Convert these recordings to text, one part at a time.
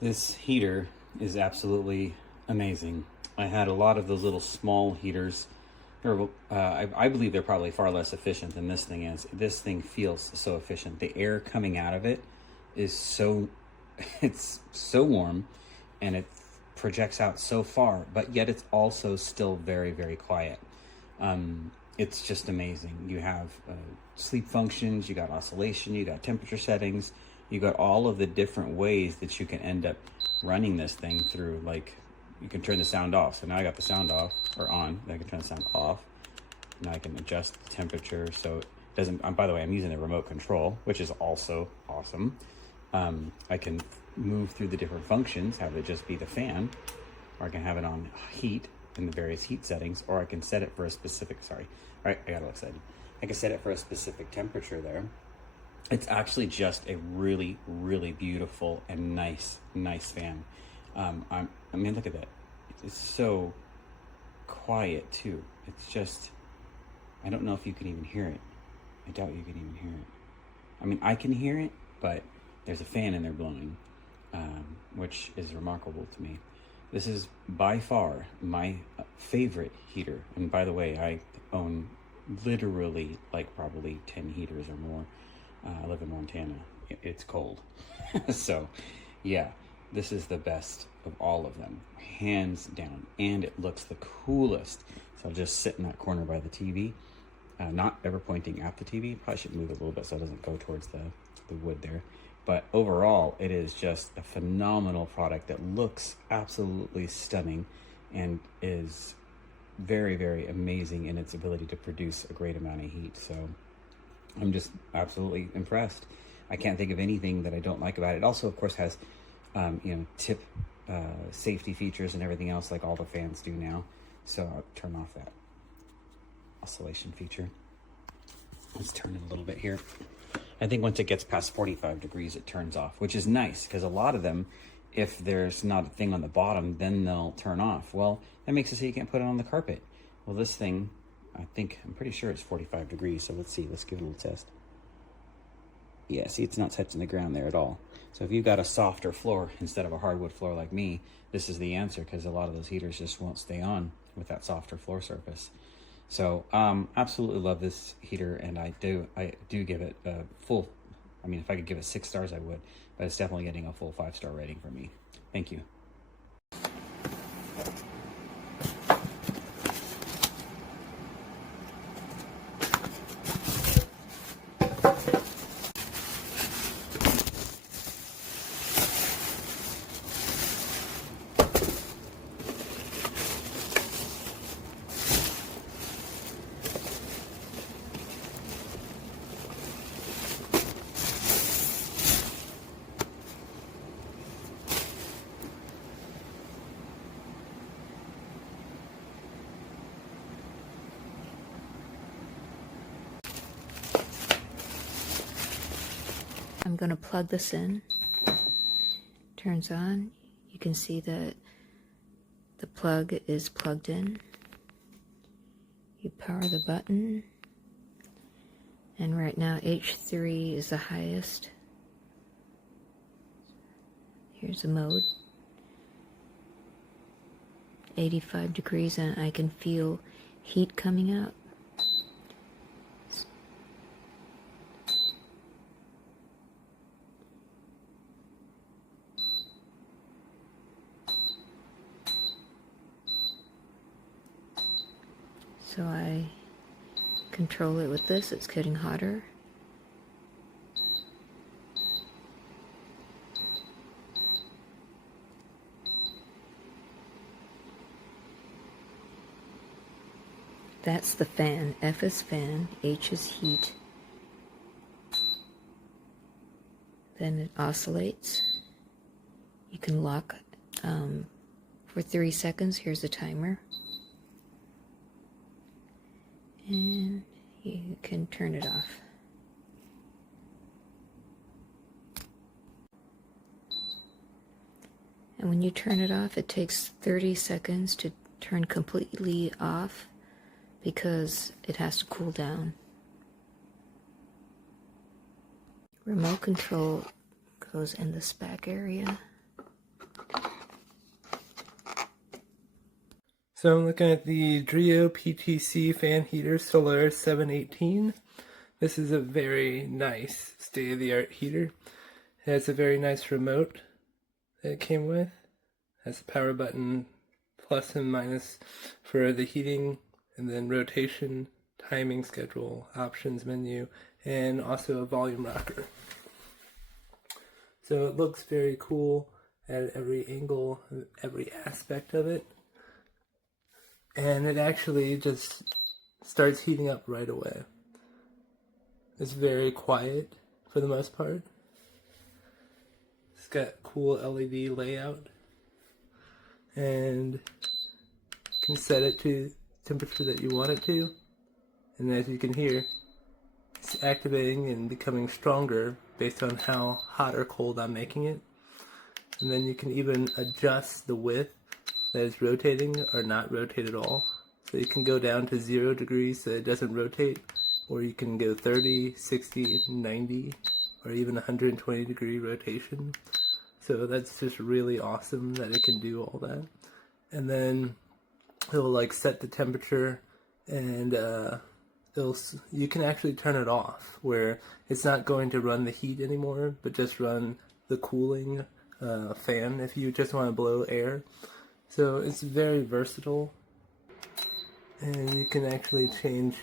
This heater is absolutely amazing. I had a lot of those little small heaters. I believe they're probably far less efficient than this thing is. This thing feels so efficient. The air coming out of it is so, it's so warm, and it projects out so far, but yet it's also still very, very quiet. It's just amazing. You have sleep functions, you got oscillation, you got temperature settings, you got all of the different ways that you can end up running this thing through. Like, you can turn the sound off. So now I got the sound off, or on. Then I can turn the sound off. Now I can adjust the temperature so it doesn't, by the way, I'm using the remote control, which is also awesome. I can move through the different functions, have it just be the fan, or I can have it on heat in the various heat settings, or I can set it for a specific, sorry, all right, I got a little excited. I can set it for a specific temperature there. It's actually just a really, really beautiful and nice fan. I mean, look at that. It's so quiet too. It's just, I don't know if you can even hear it. I doubt you can even hear it. I mean, I can hear it, but there's a fan in there blowing, which is remarkable to me. This is by far my favorite heater. And by the way, I own literally like probably 10 heaters or more. I live in Montana. It's cold. So yeah, this is the best of all of them, hands down. And it looks the coolest. So I'll just sit in that corner by the TV, not ever pointing at the TV. Probably should move it a little bit so it doesn't go towards the wood there. But overall, it is just a phenomenal product that looks absolutely stunning and is very, very amazing in its ability to produce a great amount of heat. So I'm just absolutely impressed. I can't think of anything that I don't like about it. It also, of course, has tip safety features and everything else like all the fans do now. So I'll turn off that oscillation feature. Let's turn it a little bit here. I think once it gets past 45 degrees, it turns off, which is nice because a lot of them, if there's not a thing on the bottom, then they'll turn off. Well, that makes it so you can't put it on the carpet. Well, this thing, I'm pretty sure it's 45 degrees. So let's see, let's give it a little test. Yeah, see, it's not touching the ground there at all. So if you've got a softer floor instead of a hardwood floor like me, this is the answer, because a lot of those heaters just won't stay on with that softer floor surface. So absolutely love this heater, and I do give it a full, I mean, if I could give it 6 stars, I would, but it's definitely getting a full 5-star rating from me. Thank you. I'm going to plug this in. Turns on. You can see that the plug is plugged in. You power the button. And right now H3 is the highest. Here's the mode. 85 degrees, and I can feel heat coming out. So I control it with this. It's getting hotter. That's the fan. F is fan, H is heat. Then it oscillates. You can lock for 3 seconds. Here's the timer. And you can turn it off. And when you turn it off, it takes 30 seconds to turn completely off because it has to cool down. Remote control goes in this back area. So I'm looking at the Dreo PTC fan heater Solar 718. This is a very nice state-of-the-art heater. It has a very nice remote that it came with. It has a power button, plus and minus for the heating, and then rotation, timing schedule, options menu, and also a volume rocker. So it looks very cool at every angle, every aspect of it. And it actually just starts heating up right away. It's very quiet for the most part. It's got cool LED layout. And you can set it to temperature that you want it to. And as you can hear, it's activating and becoming stronger based on how hot or cold I'm making it. And then you can even adjust the width that is rotating or not rotate at all. So you can go down to 0 degrees so it doesn't rotate, or you can go 30, 60, 90, or even 120 degree rotation. So that's just really awesome that it can do all that. And then it'll like set the temperature, and you can actually turn it off where it's not going to run the heat anymore, but just run the cooling fan if you just want to blow air. So it's very versatile, and you can actually change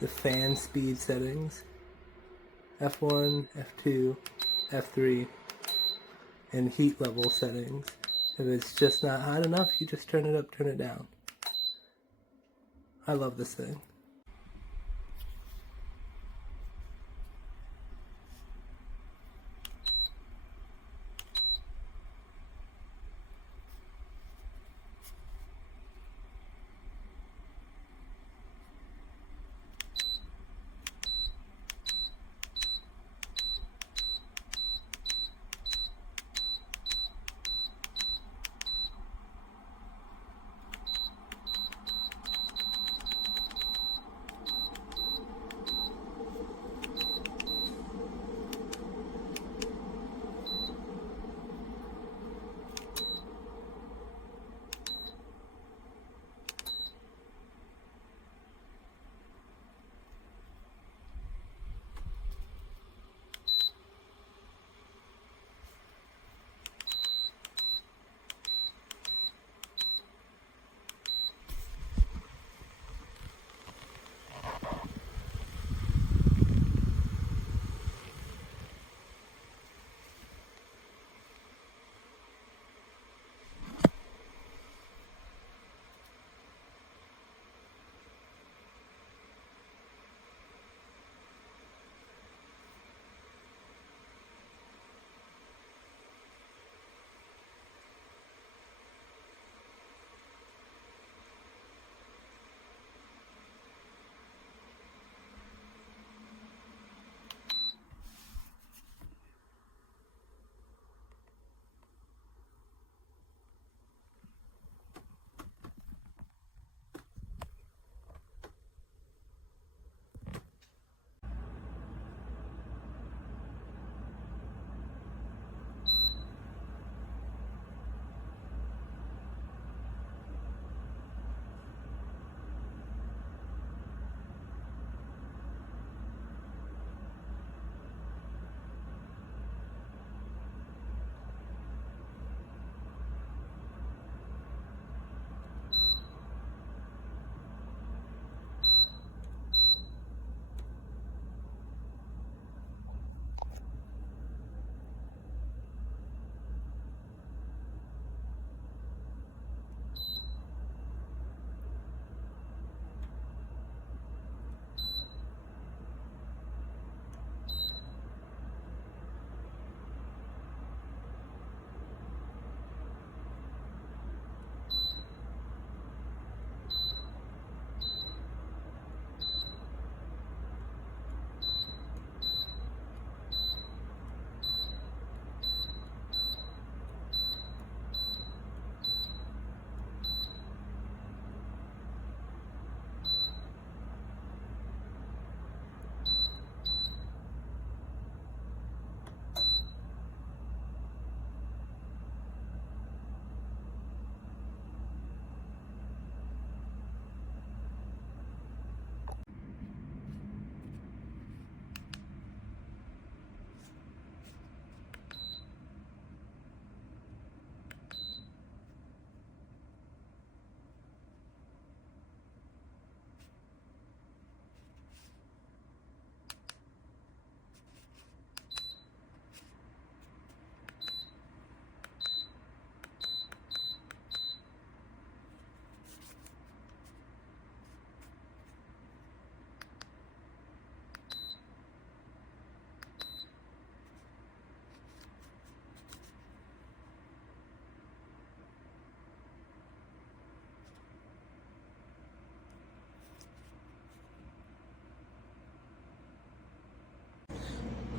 the fan speed settings, F1, F2, F3, and heat level settings. If it's just not hot enough, you just turn it up, turn it down. I love this thing.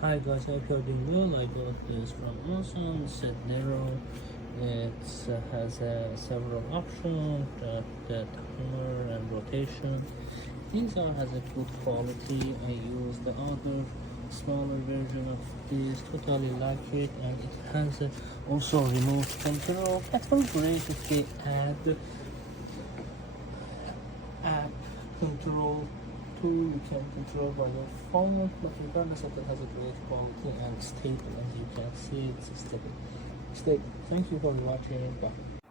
Hi guys, I hope you're doing well. I got this from Amazon. It's a Dreo. It has several options, the timer and rotation. These are has a good quality. I use the other smaller version of this. Totally like it, and it has also remote control. That would be great if they add app control tool. You can control by your phone, but regardless of it, has a great quality and stable. As you can see, it's stable. Thank you for watching. Bye.